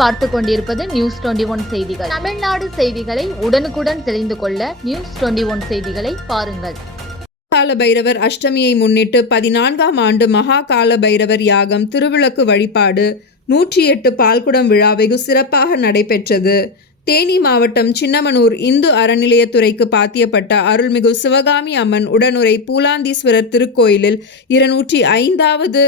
பார்த்து கொண்டிருப்பது news twenty one செய்திகள். தமிழ்நாடு செய்திகளை உடனுக்குடன் தெரிந்து கொள்ள நியூஸ் டுவெண்டி ஒன் செய்திகளை பாருங்கள். கால பைரவர் அஷ்டமியை முன்னிட்டு பதினான்காம் ஆண்டு மகா கால பைரவர் யாகம் திருவிளக்கு வழிபாடு நூற்றி எட்டு பால்குடம் விழா வெகு சிறப்பாக நடைபெற்றது. தேனி மாவட்டம் சின்னமனூர் இந்து அறநிலையத்துறைக்கு பாத்தியப்பட்ட அருள்மிகு சிவகாமி அம்மன் உடனுரை பூலாந்தீஸ்வரர் திருக்கோயிலில் இருநூற்றி ஐந்தாவது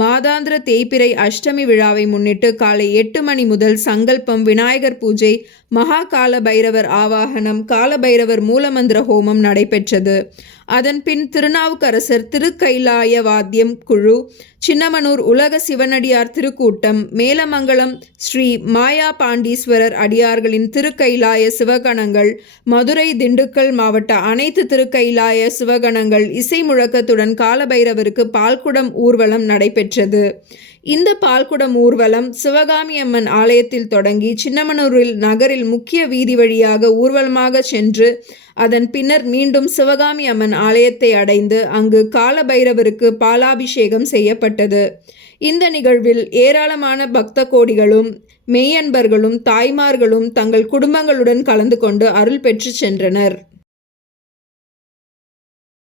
மாதாந்திர தேய்பிறை அஷ்டமி விழாவை முன்னிட்டு காலை எட்டு மணி முதல் சங்கல்பம் விநாயகர் பூஜை மகா கால பைரவர் ஆவாகனம் காலபைரவர் மூலமந்திர ஹோமம் நடைபெற்றது. அதன் பின் திருநாவுக்கரசர் திருக்கைலாய வாத்தியம் குழு சின்னமனூர் உலக சிவனடியார் திருக்கூட்டம் மேலமங்கலம் ஸ்ரீ மாயா பாண்டீஸ்வரர் அடியார்களின் திருக்கைலாய சிவகணங்கள் மதுரை திண்டுக்கல் மாவட்ட அனைத்து திருக்கைலாய சிவகணங்கள் இசை முழக்கத்துடன் காலபைரவருக்கு பால்குடம் ஊர்வலம் நடைபெற்றது. பெற்றது. இந்த பால்குடம் ஊர்வலம் சிவகாமி அம்மன் ஆலயத்தில் தொடங்கி சின்னமனூரில் நகரில் முக்கிய வீதி வழியாக ஊர்வலமாக சென்று அதன் பின்னர் மீண்டும் சிவகாமி அம்மன் ஆலயத்தை அடைந்து அங்கு காலபைரவருக்கு பாலாபிஷேகம் செய்யப்பட்டது. இந்த நிகழ்வில் ஏராளமான பக்த கோடிகளும் மெய்யன்பர்களும் தாய்மார்களும் தங்கள் குடும்பங்களுடன் கலந்து கொண்டு அருள் பெற்று சென்றனர்.